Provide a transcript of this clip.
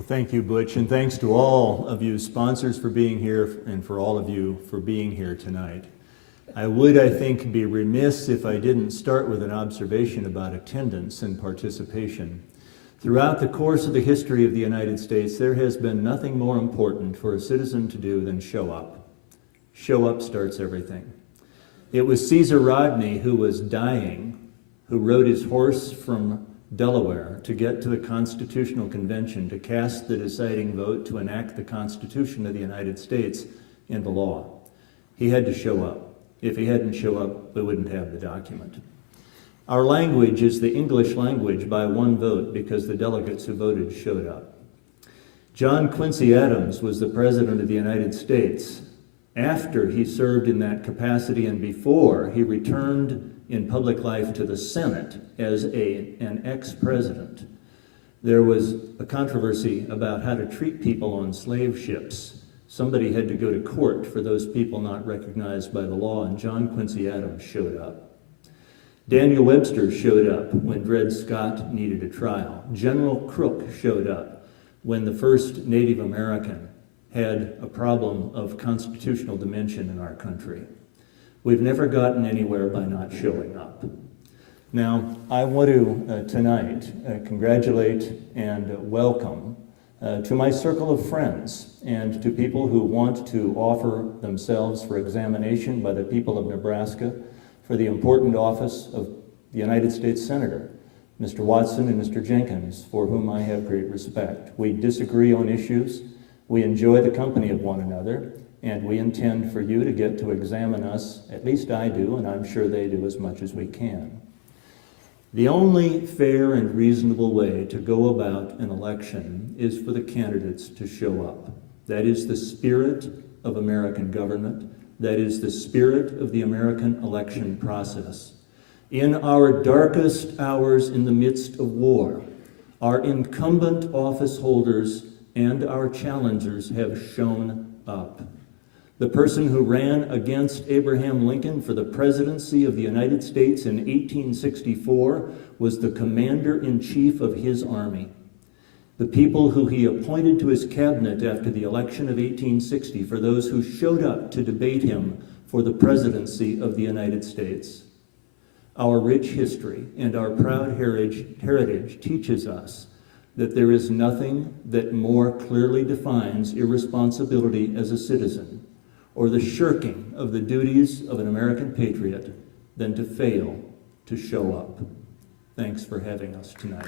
Well, thank you, Butch, and thanks to all of you sponsors for being here and for all of you for being here tonight. I would, I think, be remiss if I didn't start with an observation about attendance and participation. Throughout the course of the history of the United States, there has been nothing more important for a citizen to do than show up. Show up starts everything. It was Caesar Rodney, who was dying, who rode his horse from Delaware to get to the Constitutional Convention to cast the deciding vote to enact the Constitution of the United States into law. He had to show up. If he hadn't shown up, we wouldn't have the document. Our language is the English language by one vote because the delegates who voted showed up. John Quincy Adams was the President of the United States after he served in that capacity and before he returned in public life to the Senate as an ex-president. There was a controversy about how to treat people on slave ships. Somebody had to go to court for those people not recognized by the law, and John Quincy Adams showed up. Daniel Webster showed up when Dred Scott needed a trial. General Crook showed up when the first Native American had a problem of constitutional dimension in our country. We've never gotten anywhere by not showing up. Now, I want to tonight congratulate and welcome to my circle of friends and to people who want to offer themselves for examination by the people of Nebraska for the important office of the United States Senator, Mr. Watson and Mr. Jenkins, for whom I have great respect. We disagree on issues, we enjoy the company of one another, and we intend for you to get to examine us, at least I do, and I'm sure they do as much as we can. The only fair and reasonable way to go about an election is for the candidates to show up. That is the spirit of American government. That is the spirit of the American election process. In our darkest hours in the midst of war, our incumbent office holders and our challengers have shown up. The person who ran against Abraham Lincoln for the presidency of the United States in 1864 was the commander-in-chief of his army. The people who he appointed to his cabinet after the election of 1860 for those who showed up to debate him for the presidency of the United States. Our rich history and our proud heritage teaches us that there is nothing that more clearly defines irresponsibility as a citizen or the shirking of the duties of an American patriot than to fail to show up. Thanks for having us tonight.